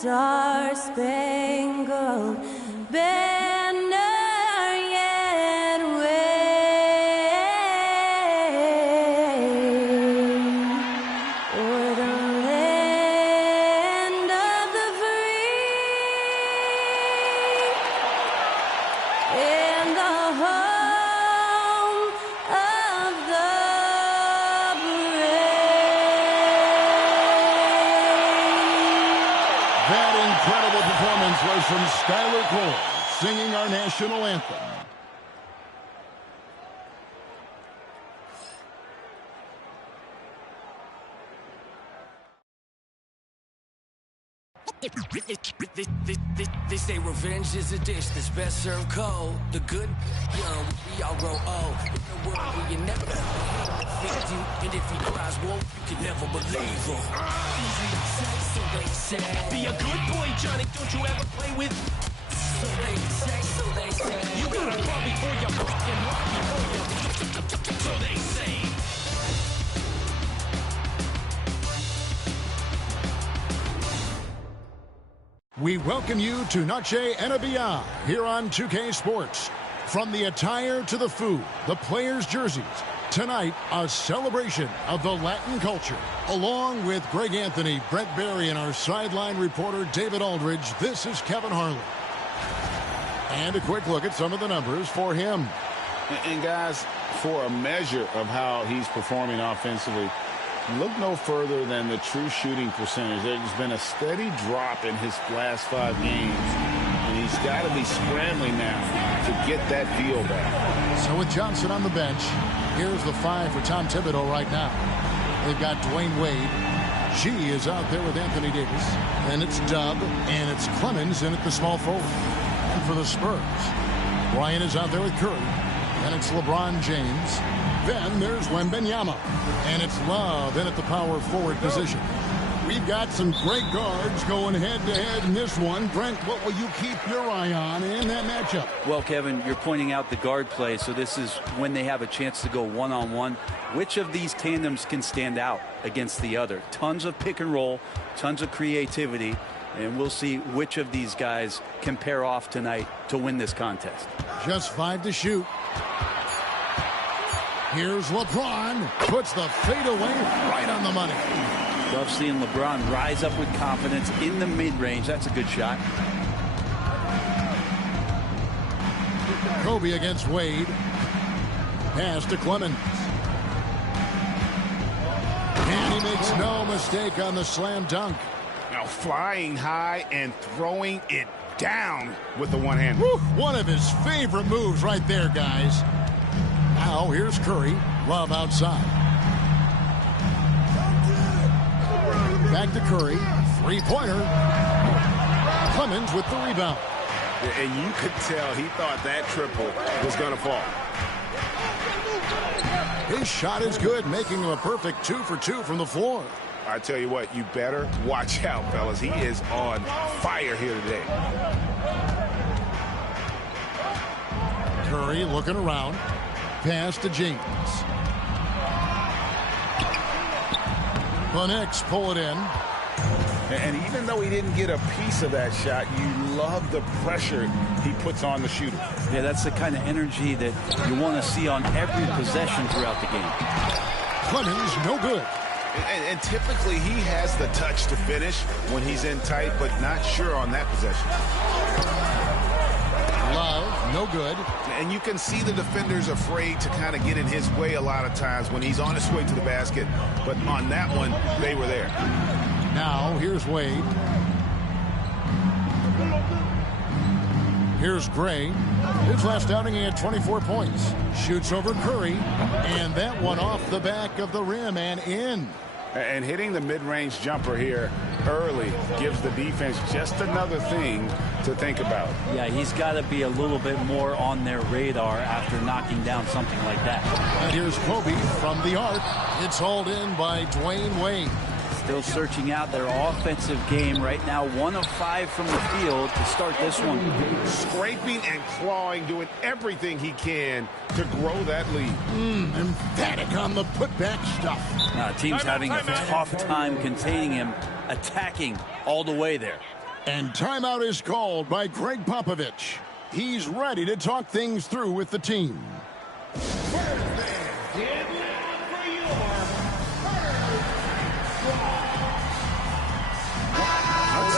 star-spangled banner yet wave o'er the land of the free and the home of the brave. That incredible performance was from Skylar Cole, singing our national anthem. They say revenge is a dish that's best served cold. The good, young, we all grow old. In a world where you never defeat you, and if he cries wolf, you can never believe him. Easy to say, so they say. Be a good boy, Johnny. Don't you ever play with? So they say, so they say. You gotta run before you fucking run before you. So they say. We welcome you to Noche NBA here on 2K Sports. From the attire to the food, the players' jerseys. Tonight, a celebration of the Latin culture. Along with Greg Anthony, Brett Barry, and our sideline reporter David Aldridge, this is Kevin Harlan. And a quick look at some of the numbers for him. And guys, for a measure of how he's performing offensively, look no further than the true shooting percentage. There's been a steady drop in his last 5 games, and he's got to be scrambling now to get that feel back. So with Johnson on the bench, here's the 5 for Tom Thibodeau right now. They've got Dwayne Wade. G is out there with Anthony Davis. And it's Dub, and it's Clemens in at the small forward. And for the Spurs, Ryan is out there with Curry. And it's LeBron James. Then there's Wembanyama. And it's Love in at the power forward position. We've got some great guards going head-to-head in this one. Brent, what will you keep your eye on in that matchup? Well, Kevin, you're pointing out the guard play, so this is when they have a chance to go one-on-one. Which of these tandems can stand out against the other? Tons of pick and roll, tons of creativity, and we'll see which of these guys can pair off tonight to win this contest. Just 5 to shoot. Here's LeBron. Puts the fadeaway right on the money. Love seeing LeBron rise up with confidence in the mid-range. That's a good shot. Kobe against Wade. Pass to Clemens. And he makes no mistake on the slam dunk. Now flying high and throwing it down with the one hand. Woo, one of his favorite moves right there, guys. Now here's Curry. Love outside. Back to Curry. 3-pointer. Clemens with the rebound. And you could tell he thought that triple was going to fall. His shot is good, making him a perfect 2 for 2 from the floor. I tell you what, you better watch out, fellas. He is on fire here today. Curry looking around. Pass to James. The Knicks pull it in. And even though he didn't get a piece of that shot, you love the pressure he puts on the shooter. Yeah, that's the kind of energy that you want to see on every possession throughout the game. Clemens, no good. And typically he has the touch to finish when he's in tight, but not sure on that possession. Love, no good. And you can see the defenders afraid to kind of get in his way a lot of times when he's on his way to the basket. But on that one, they were there. Now, here's Wade. Here's Gray. His last outing, he had 24 points. Shoots over Curry. And that one off the back of the rim and in. And hitting the mid-range jumper here early gives the defense just another thing to think about. Yeah, he's got to be a little bit more on their radar after knocking down something like that. And here's Kobe from the arc. It's hauled in by Dwayne Wade. Still searching out their offensive game right now. 1 of 5 from the field to start this one. Scraping and clawing, doing everything he can to grow that lead. Emphatic on the putback stuff. Team's having a tough time containing him, attacking all the way there. And timeout is called by Greg Popovich. He's ready to talk things through with the team. Let's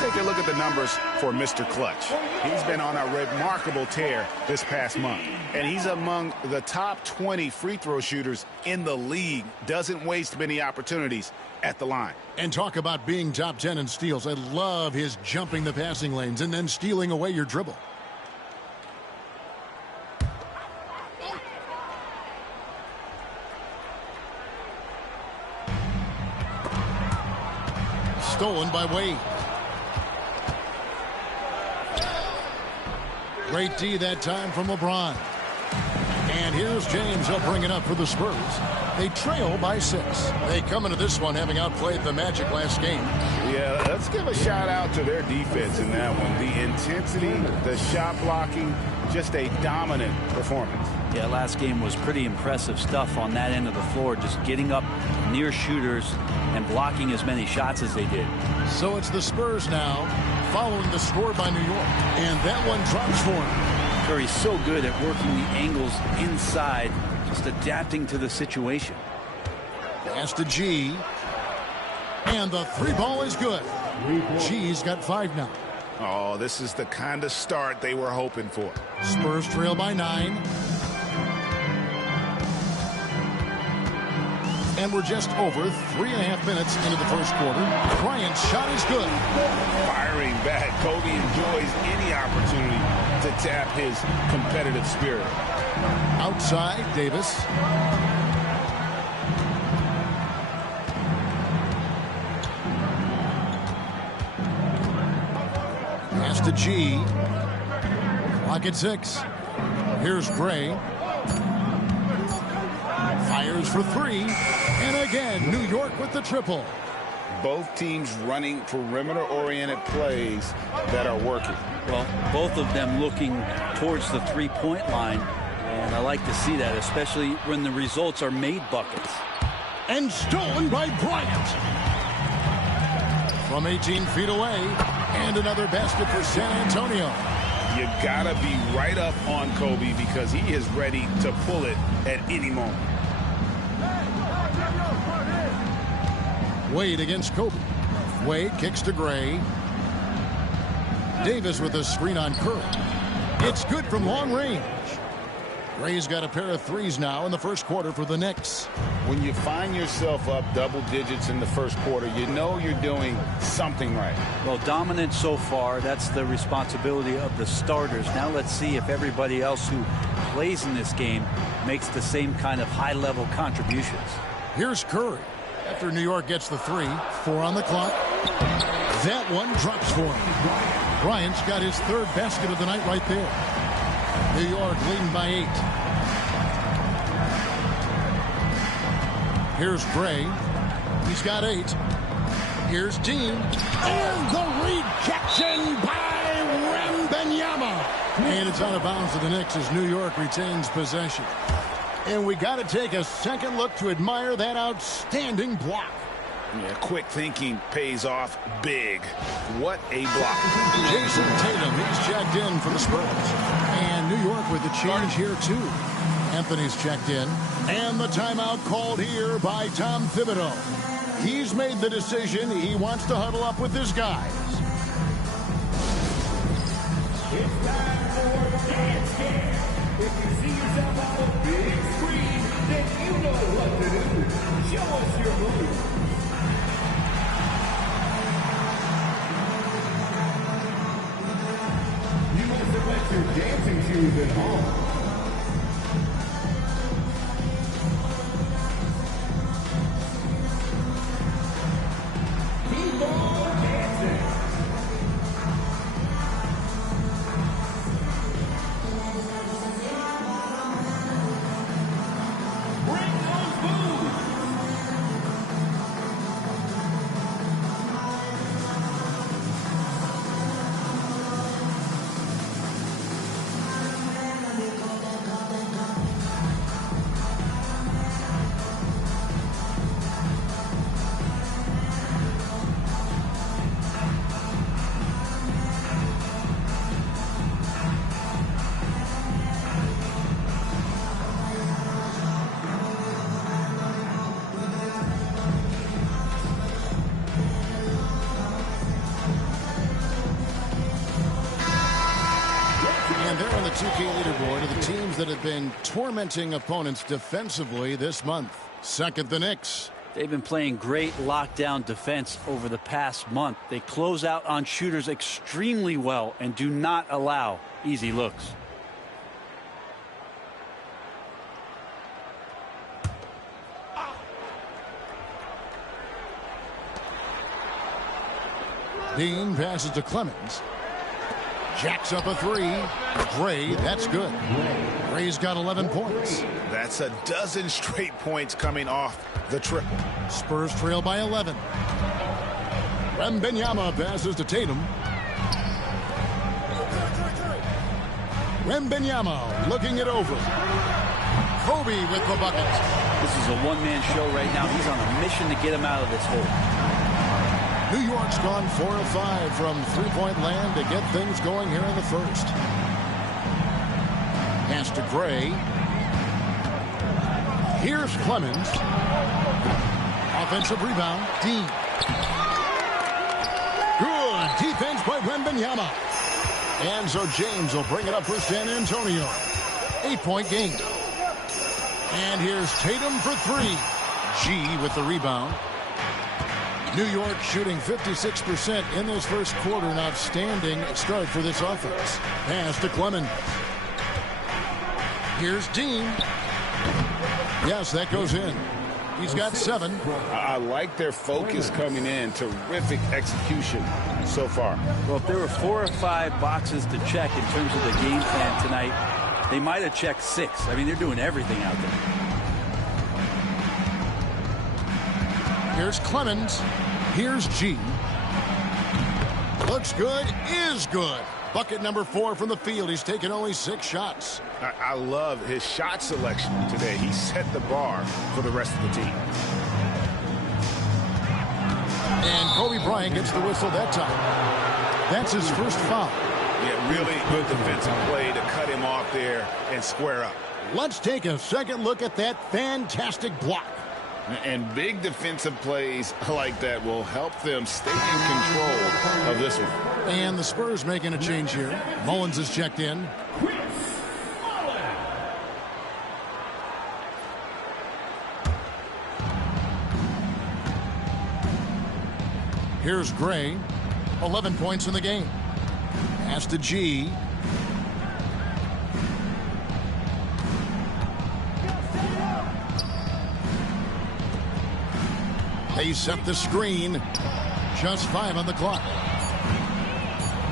take a look at the numbers for Mr. Clutch. He's been on a remarkable tear this past month, and he's among the top 20 free throw shooters in the league. Doesn't waste many opportunities at the line. And talk about being top 10 in steals. I love his jumping the passing lanes and then stealing away your dribble. Stolen by Wade. Great D that time from LeBron. And here's James. He'll bring it up for the Spurs. They trail by 6. They come into this one having outplayed the Magic last game. Yeah, let's give a shout out to their defense in that one. The intensity, the shot blocking, just a dominant performance. Yeah, last game was pretty impressive stuff on that end of the floor, just getting up near shooters and blocking as many shots as they did. So it's the Spurs now, following the score by New York. And that one drops for him. Curry's so good at working the angles inside, just adapting to the situation. Pass to G. And the 3-ball is good. G's got 5 now. Oh, this is the kind of start they were hoping for. Spurs trail by 9. And we're just over 3.5 minutes into the first quarter. Bryant's shot is good. Firing back. Kobe enjoys any opportunity to tap his competitive spirit. Outside, Davis. Pass to G. Clock at 6. Here's Gray. Fires for 3. And again, New York with the triple. Both teams running perimeter-oriented plays that are working. Well, both of them looking towards the three-point line. And I like to see that, especially when the results are made buckets. And stolen by Bryant. From 18 feet away. And another basket for San Antonio. You gotta be right up on Kobe because he is ready to pull it at any moment. Wade against Kobe. Wade kicks to Gray. Davis with a screen on Curry. It's good from long range. Gray's got a pair of 3s now in the first quarter for the Knicks. When you find yourself up double digits in the first quarter, you know you're doing something right. Well, dominant so far. That's the responsibility of the starters. Now let's see if everybody else who plays in this game makes the same kind of high-level contributions. Here's Curry. After New York gets the 3, 4 on the clock. That one drops for him. Bryant's got his 3rd basket of the night right there. New York leading by 8. Here's Gray. He's got 8. Here's Dean. And the rejection by Wembanyama. And it's out of bounds to the Knicks as New York retains possession. And we got to take a second look to admire that outstanding block. Yeah, quick thinking pays off big. What a block. Jason Tatum, he's checked in for the Spurs. And New York with the change here, too. Anthony's checked in. And the timeout called here by Tom Thibodeau. He's made the decision. He wants to huddle up with his guys. It's time for Dance Camp. If you see yourself on the big screen, then you know what to do. Show us your move. You must have left your dancing shoes at home. Keep on dancing. Bring those moves. that have been tormenting opponents defensively this month. Second, the Knicks. They've been playing great lockdown defense over the past month. They close out on shooters extremely well and do not allow easy looks. Dean passes to Clemens. Jacks up a three. Gray, that's good. Gray's got 11 points. That's a dozen straight points coming off the triple. Spurs trail by 11. Wembanyama passes to Tatum. Wembanyama looking it over. Kobe with the bucket. This is a one-man show right now. He's on a mission to get him out of this hole. New York's gone 4 of 5 from three-point land to get things going here in the first. Pass to Gray. Here's Clemens. Offensive rebound. Dean. Good defense by Wembanyama. And so James will bring it up for San Antonio. 8-point game. And here's Tatum for three. G with the rebound. New York shooting 56% in this first quarter. An outstanding start for this offense. Pass to Clemens. Here's Dean. Yes, that goes in. He's got 7. I like their focus coming in. Terrific execution so far. Well, if there were 4 or 5 boxes to check in terms of the game plan tonight, they might have checked 6. I mean, they're doing everything out there. Here's Clemens. Here's G. Looks good, is good. Bucket number 4 from the field. He's taken only 6 shots. I love his shot selection today. He set the bar for the rest of the team. And Kobe Bryant gets the whistle that time. That's his first foul. Yeah, really good defensive play to cut him off there and square up. Let's take a second look at that fantastic block. And big defensive plays like that will help them stay in control of this one. And the Spurs making a change here. Mullins is checked in. Here's Gray. 11 points in the game. Pass to G. They set the screen. Just 5 on the clock.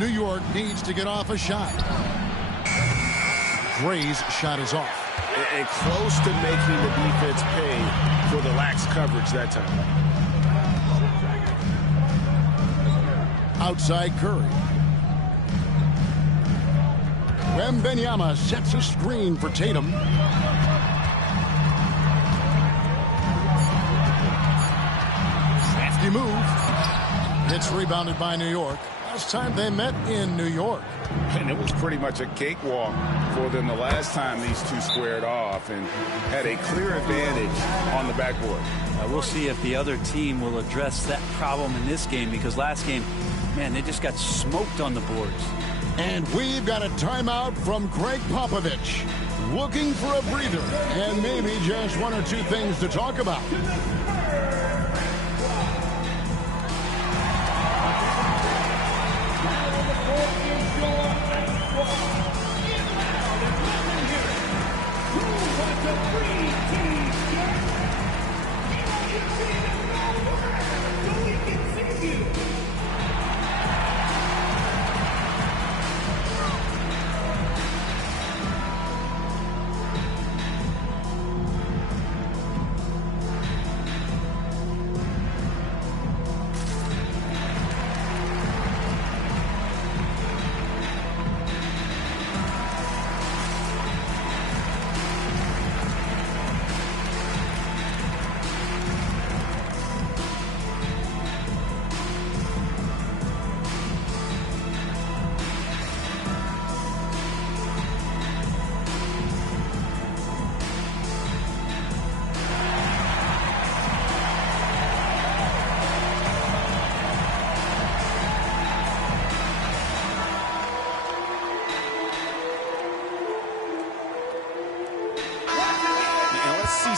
New York needs to get off a shot. Gray's shot is off. And close to making the defense pay for the lax coverage that time. Outside Curry. Wembanyama sets a screen for Tatum. Crafty move. It's rebounded by New York. Last time they met in New York. And it was pretty much a cakewalk for them the last time these two squared off and had a clear advantage on the backboard. We'll see if the other team will address that problem in this game, because last game, man, they just got smoked on the boards. And we've got a timeout from Greg Popovich. Looking for a breather and maybe just 1 or 2 things to talk about.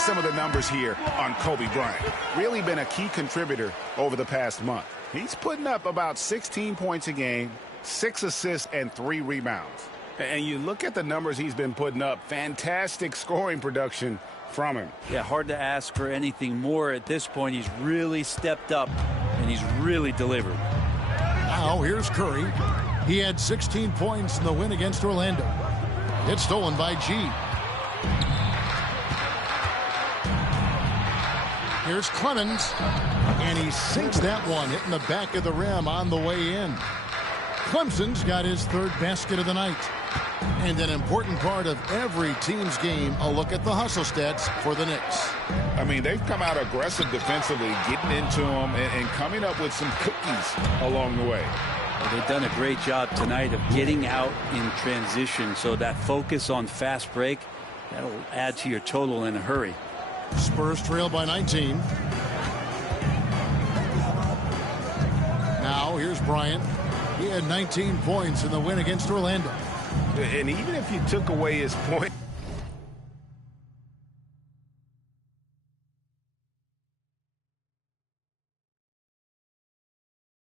some of the numbers here on Kobe Bryant. Really been a key contributor over the past month. He's putting up about 16 points a game, 6 assists, and 3 rebounds. And you look at the numbers he's been putting up, fantastic scoring production from him. Yeah, hard to ask for anything more at this point. He's really stepped up, and he's really delivered. Now here's Curry. He had 16 points in the win against Orlando. It's stolen by G. Here's Clemens, and he sinks that one, hitting the back of the rim on the way in. Clemson's got his 3rd basket of the night. And an important part of every team's game, a look at the hustle stats for the Knicks. I mean, they've come out aggressive defensively, getting into them and coming up with some cookies along the way. Well, they've done a great job tonight of getting out in transition, so that focus on fast break, that'll add to your total in a hurry. Spurs trail by 19. Now here's Bryant. He had 19 points in the win against Orlando. And even if you took away his point,